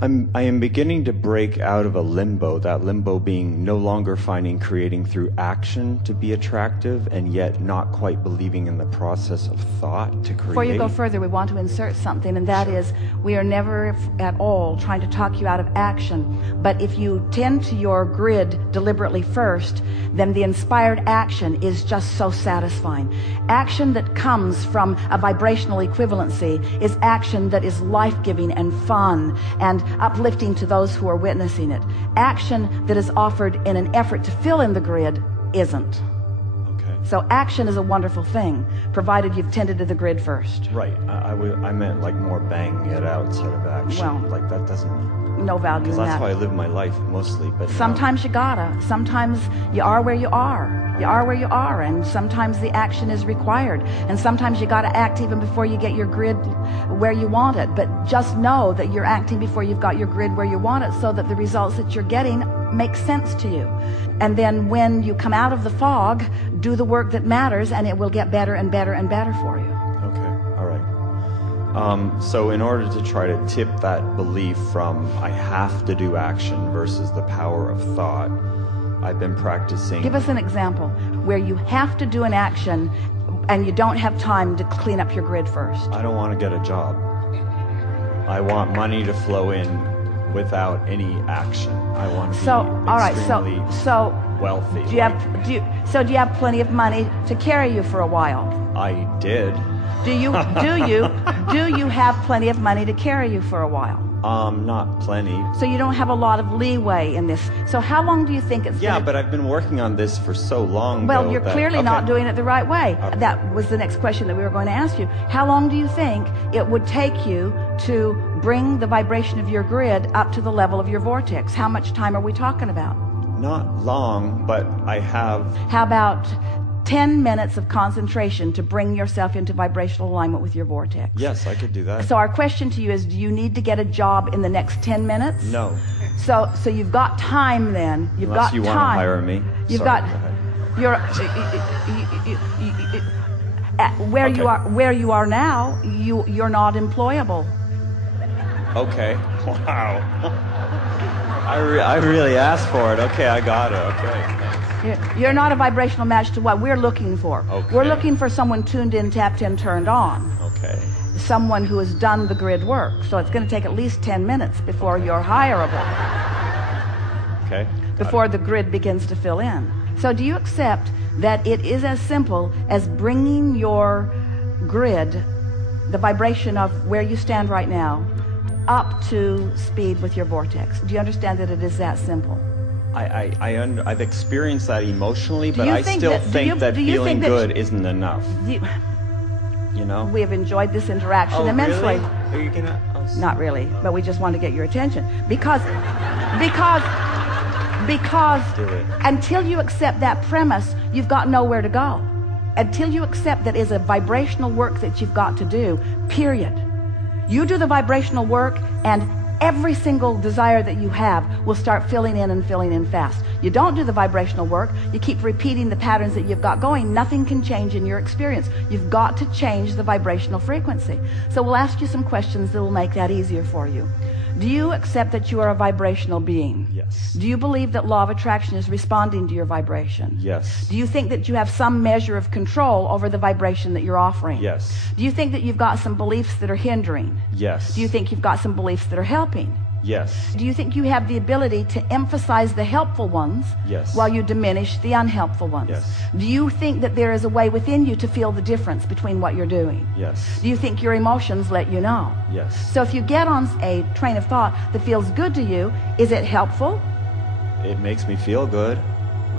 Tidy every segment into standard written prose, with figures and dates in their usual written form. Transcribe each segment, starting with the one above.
I am beginning to break out of a limbo, that limbo being no longer finding creating through action to be attractive, and yet not quite believing in the process of thought to create. Before you go further, we want to insert something, and that is, we are never at all trying to talk you out of action. But if you tend to your grid deliberately first, then the inspired action is just so satisfying. Action that comes from a vibrational equivalency is action that is life-giving and fun and uplifting to those who are witnessing it. Action that is offered in an effort to fill in the grid isn't. Okay. So action is a wonderful thing, provided you've tended to the grid first. Right. I meant like more banging it out sort of action. Well, like that doesn't... No value in Because that. that's how I live my life mostly. But sometimes you gotta. Sometimes you are where you are. You are where you are, and sometimes the action is required. And sometimes you gotta act even before you get your grid where you want it. But just know that you're acting before you've got your grid where you want it, so that the results that you're getting make sense to you. And then when you come out of the fog, do the work that matters, and it will get better and better and better for you. So in order to try to tip that belief from I have to do action versus the power of thought, I've been practicing. Give us an example where you have to do an action and you don't have time to clean up your grid first. I don't want to get a job. I want money to flow in without any action. I want to be extremely wealthy. Do you have plenty of money to carry you for a while? I did. Do you have plenty of money to carry you for a while? Not plenty. So you don't have a lot of leeway in this. So how long do you think it's Yeah, but I've been working on this for so long. Well, you're clearly not doing it the right way. Okay. That was the next question that we were going to ask you. How long do you think it would take you to bring the vibration of your grid up to the level of your vortex? How much time are we talking about? Not long, but I have... How about 10 minutes of concentration to bring yourself into vibrational alignment with your vortex? Yes, I could do that. So our question to you is, do you need to get a job in the next 10 minutes? No. So you've got time then. You've Unless got you time. want to hire me. You've Sorry, got... go ahead. Where you are now, you're not employable. Okay. Wow. I really asked for it. Okay, I got it. Okay. You're not a vibrational match to what we're looking for. Okay. We're looking for someone tuned in, tapped in, turned on. Okay. Someone who has done the grid work. So it's going to take at least 10 minutes before you're hireable. Okay. Before the grid begins to fill in. So do you accept that it is as simple as bringing your grid, the vibration of where you stand right now, up to speed with your vortex? Do you understand that it is that simple? I've experienced that emotionally, but I still think that feeling good isn't enough. You know? We have enjoyed this interaction immensely. Really? Are you gonna? Oh, Not really, but we just want to get your attention. Because until you accept that premise, you've got nowhere to go. Until you accept that is a vibrational work that you've got to do, period. You do the vibrational work, and every single desire that you have will start filling in fast. You don't do the vibrational work, you keep repeating the patterns that you've got going, nothing can change in your experience. You've got to change the vibrational frequency. So we'll ask you some questions that will make that easier for you. Do you accept that you are a vibrational being? Yes. Do you believe that law of attraction is responding to your vibration? Yes. Do you think that you have some measure of control over the vibration that you're offering? Yes. Do you think that you've got some beliefs that are hindering? Yes. Do you think you've got some beliefs that are helping? Yes. Do you think you have the ability to emphasize the helpful ones Yes. while you diminish the unhelpful ones? Yes. Do you think that there is a way within you to feel the difference between what you're doing? Yes. Do you think your emotions let you know? Yes. So if you get on a train of thought that feels good to you, is it helpful? It makes me feel good.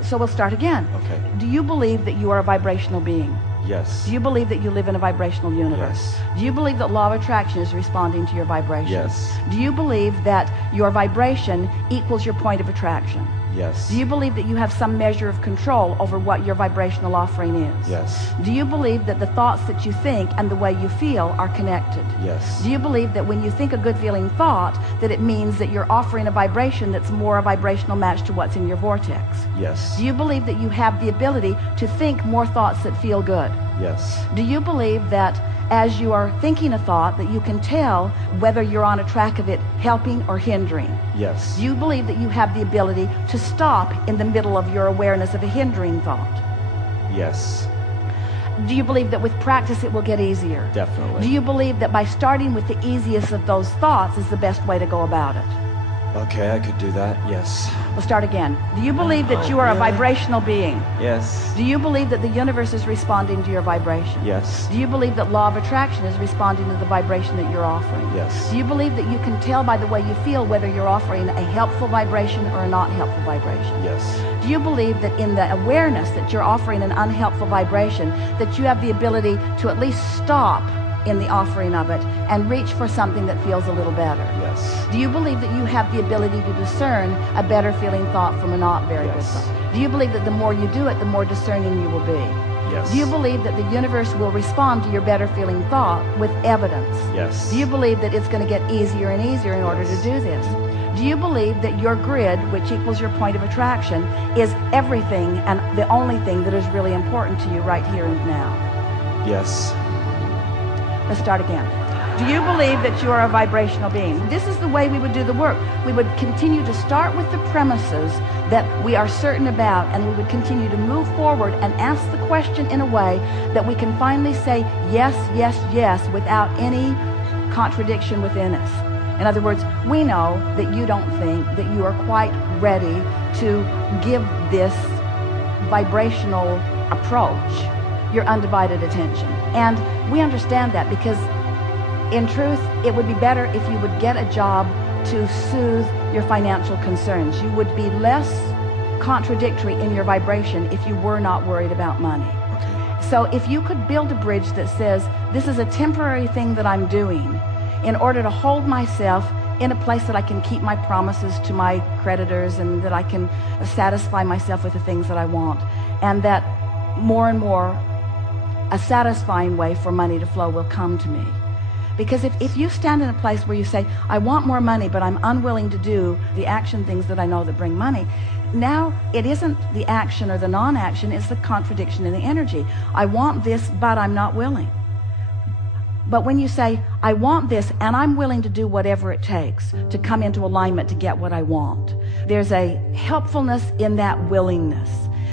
So we'll start again. Okay. Do you believe that you are a vibrational being? Yes. Do you believe that you live in a vibrational universe? Yes. Do you believe that law of attraction is responding to your vibration? Yes. Do you believe that your vibration equals your point of attraction? Yes. Do you believe that you have some measure of control over what your vibrational offering is? Yes. Do you believe that the thoughts that you think and the way you feel are connected? Yes. Do you believe that when you think a good feeling thought, that it means that you're offering a vibration that's more a vibrational match to what's in your vortex? Yes. Do you believe that you have the ability to think more thoughts that feel good? Yes. Do you believe that as you are thinking a thought that you can tell whether you're on a track of it helping or hindering? Yes. Do you believe that you have the ability to stop in the middle of your awareness of a hindering thought? Yes. Do you believe that with practice it will get easier? Definitely. Do you believe that by starting with the easiest of those thoughts is the best way to go about it? Okay, I could do that. Yes. We'll start again. Do you believe that you are a vibrational being? Yes. Do you believe that the universe is responding to your vibration? Yes. Do you believe that law of attraction is responding to the vibration that you're offering? Yes. Do you believe that you can tell by the way you feel whether you're offering a helpful vibration or a not helpful vibration? Yes. Do you believe that in the awareness that you're offering an unhelpful vibration, that you have the ability to at least stop in the offering of it and reach for something that feels a little better? Yes. Do you believe that you have the ability to discern a better feeling thought from a not very good thought? Do you believe that the more you do it, the more discerning you will be? Yes. Do you believe that the universe will respond to your better feeling thought with evidence? Yes. Do you believe that it's going to get easier and easier in order to do this? Do you believe that your grid, which equals your point of attraction, is everything and the only thing that is really important to you right here and now? Yes. Let's start again. Do you believe that you are a vibrational being? This is the way we would do the work. We would continue to start with the premises that we are certain about, and we would continue to move forward and ask the question in a way that we can finally say yes, yes, yes without any contradiction within us. In other words, we know that you don't think that you are quite ready to give this vibrational approach your undivided attention. And we understand that because in truth, it would be better if you would get a job to soothe your financial concerns. You would be less contradictory in your vibration if you were not worried about money. Okay. So if you could build a bridge that says, this is a temporary thing that I'm doing in order to hold myself in a place that I can keep my promises to my creditors and that I can satisfy myself with the things that I want, and that more and more a satisfying way for money to flow will come to me. Because if you stand in a place where you say, I want more money, but I'm unwilling to do the action things that I know that bring money, now it isn't the action or the non-action, it's the contradiction in the energy. I want this, but I'm not willing. But when you say, I want this, and I'm willing to do whatever it takes to come into alignment to get what I want, there's a helpfulness in that willingness.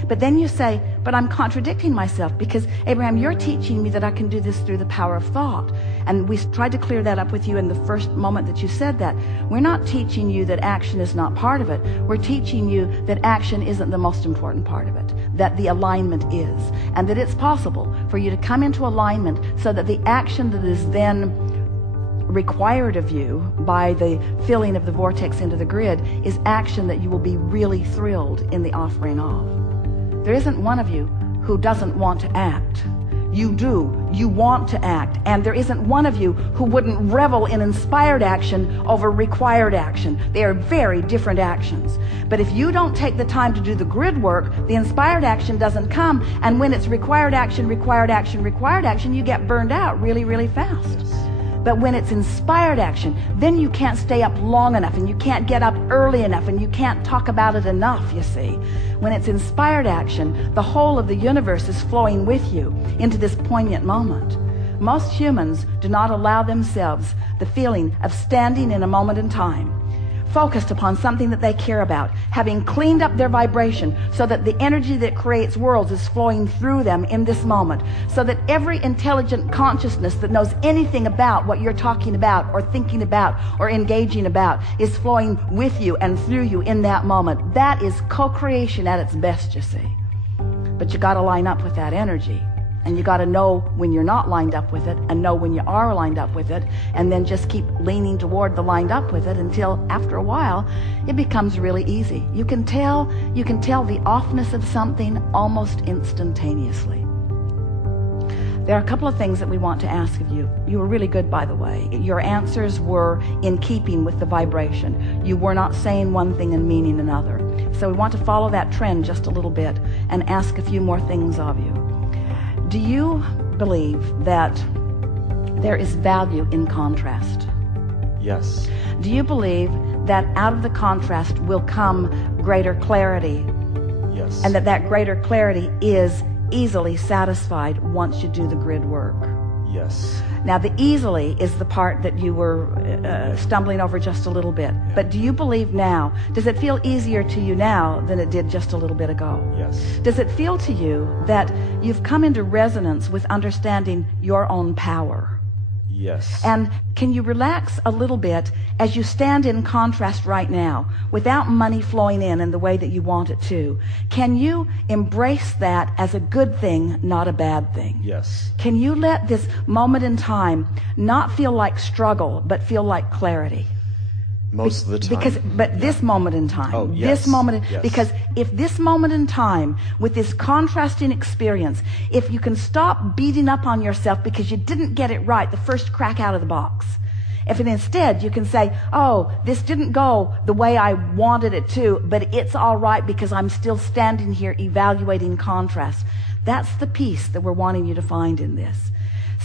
But then you say, but I'm contradicting myself because, Abraham, you're teaching me that I can do this through the power of thought. And we tried to clear that up with you in the first moment that you said that. We're not teaching you that action is not part of it. We're teaching you that action isn't the most important part of it, that the alignment is, and that it's possible for you to come into alignment so that the action that is then required of you by the filling of the vortex into the grid is action that you will be really thrilled in the offering of. There isn't one of you who doesn't want to act. You do. You want to act. And there isn't one of you who wouldn't revel in inspired action over required action. They are very different actions. But if you don't take the time to do the grid work, the inspired action doesn't come. And when it's required action, required action, required action, you get burned out really, really fast. But when it's inspired action, then you can't stay up long enough, and you can't get up early enough, and you can't talk about it enough, you see. When it's inspired action, the whole of the universe is flowing with you into this poignant moment. Most humans do not allow themselves the feeling of standing in a moment in time, focused upon something that they care about, having cleaned up their vibration so that the energy that creates worlds is flowing through them in this moment, so that every intelligent consciousness that knows anything about what you're talking about or thinking about or engaging about is flowing with you and through you in that moment. That is co-creation at its best, you see. But you got to line up with that energy. And you got to know when you're not lined up with it and know when you are lined up with it, and then just keep leaning toward the lined up with it until after a while it becomes really easy. You can tell the offness of something almost instantaneously. There are a couple of things that we want to ask of you. You were really good, by the way. Your answers were in keeping with the vibration. You were not saying one thing and meaning another. So we want to follow that trend just a little bit and ask a few more things of you. Do you believe that there is value in contrast? Yes. Do you believe that out of the contrast will come greater clarity? Yes. And that greater clarity is easily satisfied once you do the grid work? Yes. Now, the easily is the part that you were stumbling over just a little bit. Yeah. But do you believe now, does it feel easier to you now than it did just a little bit ago? Yes. Does it feel to you that you've come into resonance with understanding your own power? Yes. And can you relax a little bit as you stand in contrast right now, without money flowing in the way that you want it to? Can you embrace that as a good thing, not a bad thing? Yes. Can you let this moment in time not feel like struggle, but feel like clarity? Most of the time. This moment in time. Oh, yes. This moment, yes. Because if this moment in time, with this contrasting experience, if you can stop beating up on yourself because you didn't get it right the first crack out of the box, if instead you can say, oh, this didn't go the way I wanted it to, but it's all right because I'm still standing here evaluating contrast. That's the peace that we're wanting you to find in this.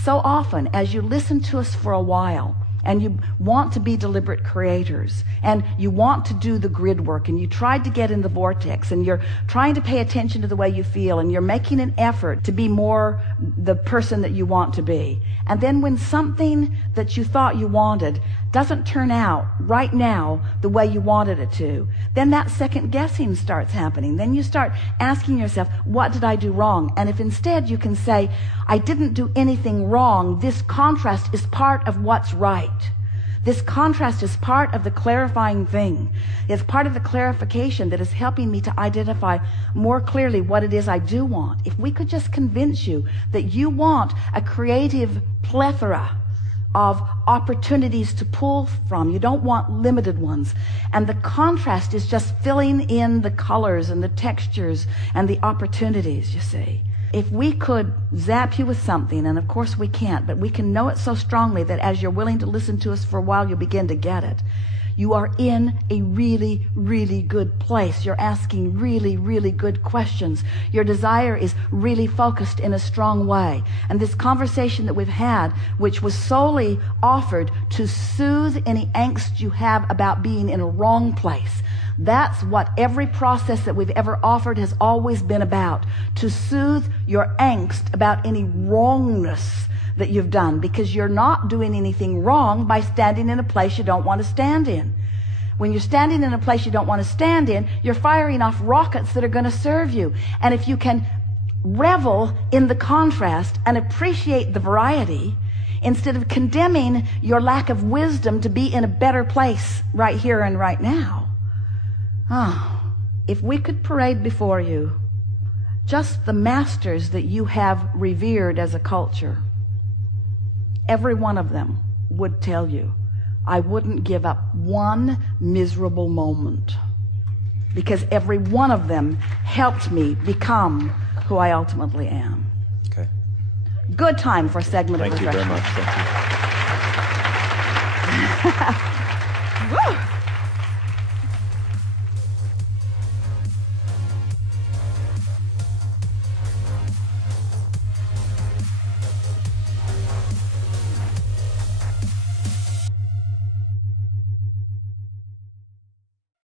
So often, as you listen to us for a while, and you want to be deliberate creators, and you want to do the grid work, and you tried to get in the vortex, and you're trying to pay attention to the way you feel, and you're making an effort to be more the person that you want to be. And then when something that you thought you wanted doesn't turn out right now the way you wanted it to, then that second guessing starts happening. Then you start asking yourself, what did I do wrong? And if instead you can say, I didn't do anything wrong, this contrast is part of what's right. This contrast is part of the clarifying thing. It's part of the clarification that is helping me to identify more clearly what it is I do want. If we could just convince you that you want a creative plethora of opportunities to pull from. You don't want limited ones. And the contrast is just filling in the colors and the textures and the opportunities, you see. If we could zap you with something, and of course we can't, but we can know it so strongly that as you're willing to listen to us for a while, you'll begin to get it. You are in a really, really good place. You're asking really, really good questions. Your desire is really focused in a strong way. And this conversation that we've had, which was solely offered to soothe any angst you have about being in a wrong place, that's what every process that we've ever offered has always been about, to soothe your angst about any wrongness that you've done, because you're not doing anything wrong by standing in a place you don't want to stand in. When you're standing in a place you don't want to stand in, you're firing off rockets that are going to serve you. And if you can revel in the contrast and appreciate the variety, instead of condemning your lack of wisdom to be in a better place right here and right now, if we could parade before you just the masters that you have revered as a culture, every one of them would tell you, I wouldn't give up one miserable moment, because every one of them helped me become who I ultimately am. Okay. Good time for a segment of refreshment. Thank you very much. Thank you.